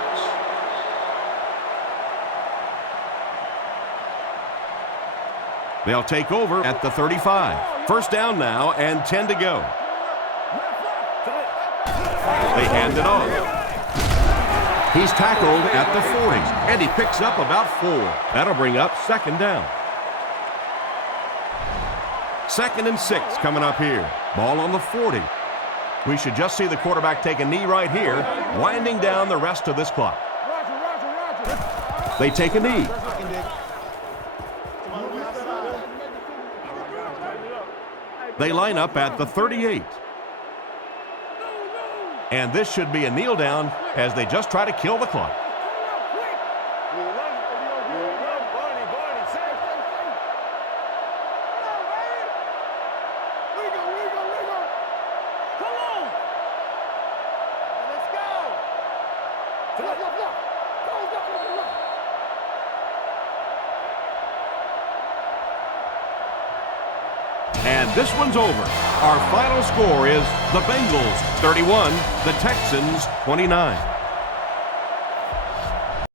They'll take over at the 35. First down now and 10 to go. They hand it off. He's tackled at the 40, and he picks up about 4. That'll bring up second down. 2nd and 6 coming up here. Ball on the 40. We should just see the quarterback take a knee right here, winding down the rest of this clock. They take a knee. They line up at the 38. And this should be a kneel down as they just try to kill the clock. And this one's over. Our final score is the Bengals 31, the Texans 29.